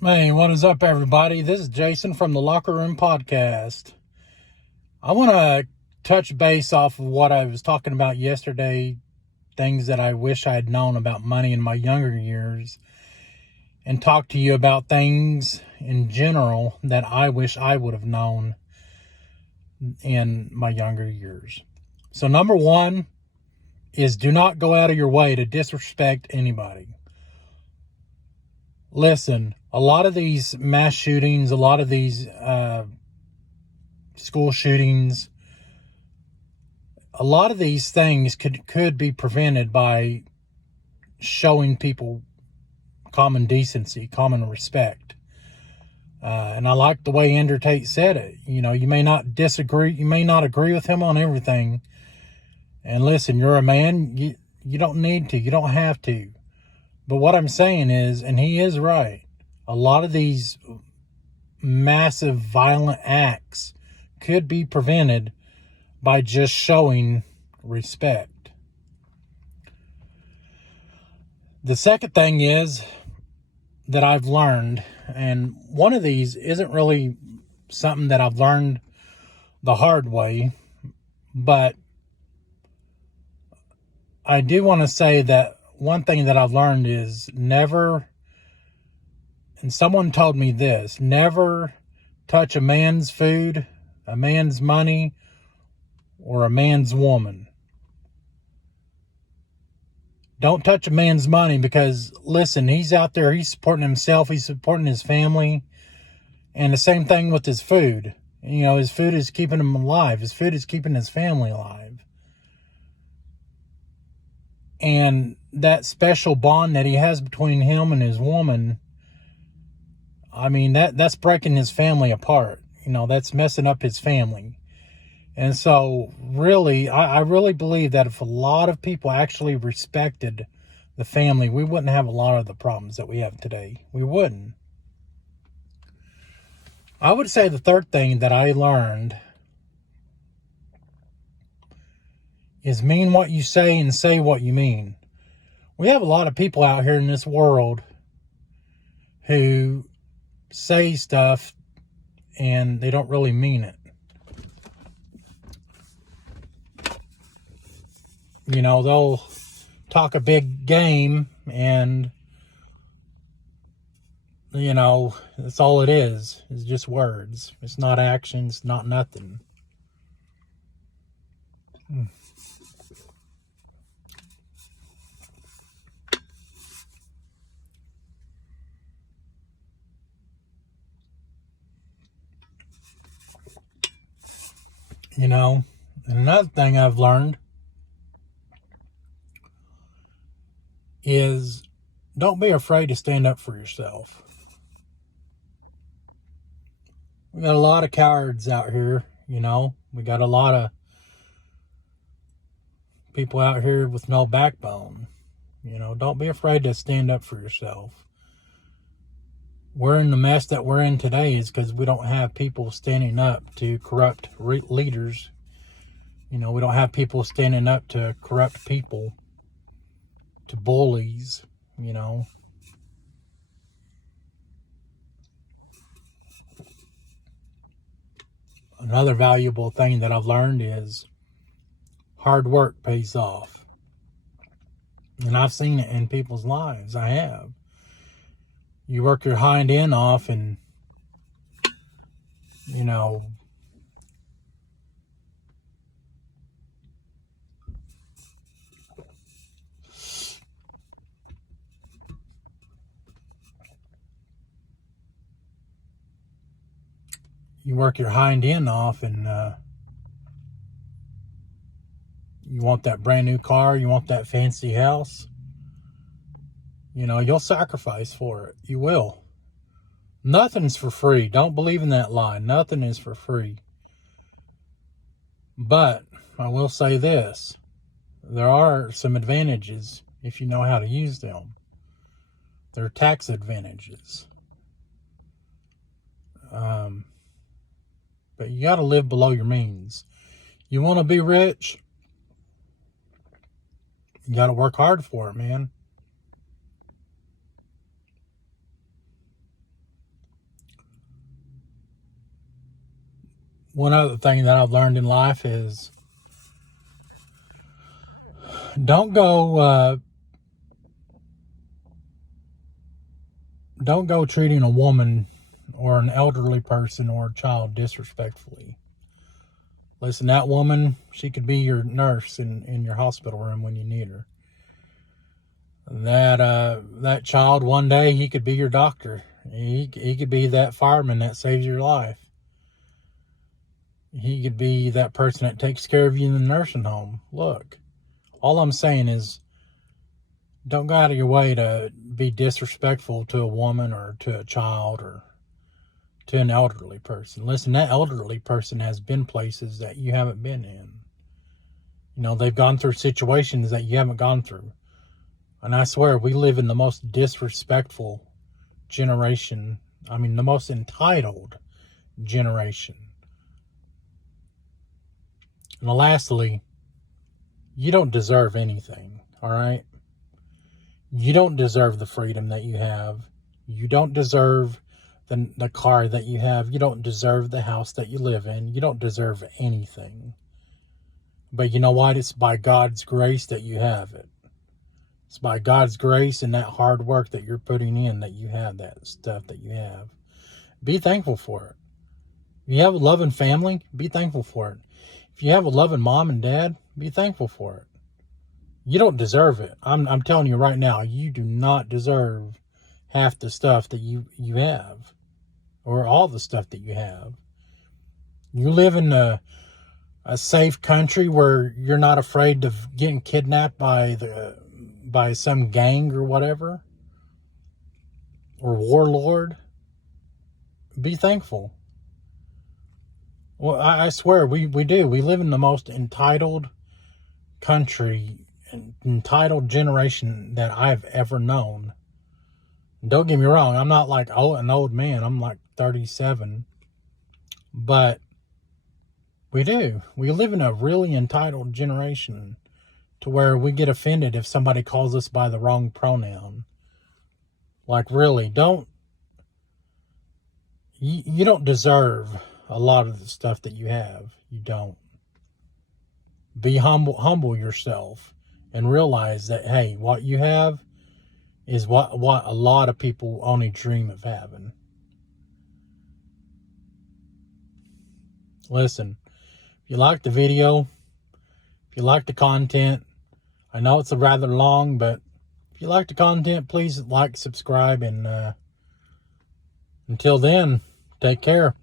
Hey, what is up, everybody? This is Jason from the Locker Room Podcast. I want to touch base off of what I was talking about yesterday, things that I wish I had known about money in my younger years, and talk to you about things in general that I wish I would have known in my younger years. So, number one is do not go out of your way to disrespect anybody. Listen, a lot of these mass shootings, a lot of these school shootings, a lot of these things could be prevented by showing people common decency, common respect. And I like the way Andrew Tate said it. You know, you may not disagree, you may not agree with him on everything. And listen, you're a man, you don't need to, you don't have to. But what I'm saying is, and he is right, a lot of these massive violent acts could be prevented by just showing respect. The second thing is that I've learned, and one of these isn't really something that I've learned the hard way, but I do want to say that one thing that I've learned is never, and someone told me this, never touch a man's food, a man's money, or a man's woman. Don't touch a man's money because, listen, he's out there, he's supporting himself, he's supporting his family, and the same thing with his food. You know, his food is keeping him alive. His food is keeping his family alive. And that special bond that he has between him and his woman, I mean, that's breaking his family apart. You know, that's messing up his family. And so, really, I really believe that if a lot of people actually respected the family, we wouldn't have a lot of the problems that we have today. We wouldn't. I would say the third thing that I learned is mean what you say and say what you mean. We have a lot of people out here in this world who say stuff and they don't really mean it. You know, they'll talk a big game and, you know, that's all it is. It's just words. It's not action. It's not nothing. You know, and another thing I've learned is don't be afraid to stand up for yourself. We got a lot of cowards out here, you know. We got a lot of people out here with no backbone. You know, don't be afraid to stand up for yourself. We're in the mess that we're in today is because we don't have people standing up to corrupt leaders. You know, we don't have people standing up to corrupt people, to bullies, you know. Another valuable thing that I've learned is hard work pays off. And I've seen it in people's lives. I have. You work your hind end off and, you know, you work your hind end off and you want that brand new car, you want that fancy house, you know, you'll sacrifice for it. You will. Nothing's for free. Don't believe in that lie. Nothing is for free. But I will say this. There are some advantages if you know how to use them. There are tax advantages. But you got to live below your means. You want to be rich? You got to work hard for it, man. one other thing that I've learned in life is don't go treating a woman or an elderly person or a child disrespectfully. Listen, that woman, she could be your nurse in your hospital room when you need her. That child, one day, he could be your doctor. He could be that fireman that saves your life. He could be that person that takes care of you in the nursing home. Look, all I'm saying is don't go out of your way to be disrespectful to a woman or to a child or to an elderly person. Listen, that elderly person has been places that you haven't been in. You know, they've gone through situations that you haven't gone through. And I swear, we live in the most disrespectful generation. I mean, the most entitled generation. And lastly, you don't deserve anything, all right? You don't deserve the freedom that you have. You don't deserve the car that you have. You don't deserve the house that you live in. You don't deserve anything. But you know what? It's by God's grace that you have it. It's by God's grace and that hard work that you're putting in that you have that stuff that you have. Be thankful for it. If you have a loving family, be thankful for it. If you have a loving mom and dad, be thankful for it. You don't deserve it. I'm telling you right now, you do not deserve half the stuff that you have, or all the stuff that you have. You live in a safe country where you're not afraid of getting kidnapped by some gang or whatever, or warlord. Be thankful. Well, I swear we do. We live in the most entitled country, entitled generation that I've ever known. Don't get me wrong, I'm not like an old man. I'm like 37. But we do. We live in a really entitled generation to where we get offended if somebody calls us by the wrong pronoun. Like, really, you don't deserve a lot of the stuff that you have. You don't. Be humble yourself and realize that, hey, what you have is what a lot of people only dream of having. Listen, if you like the video, if you like the content, I know it's a rather long, but if you like the content, please like, subscribe, and until then, take care.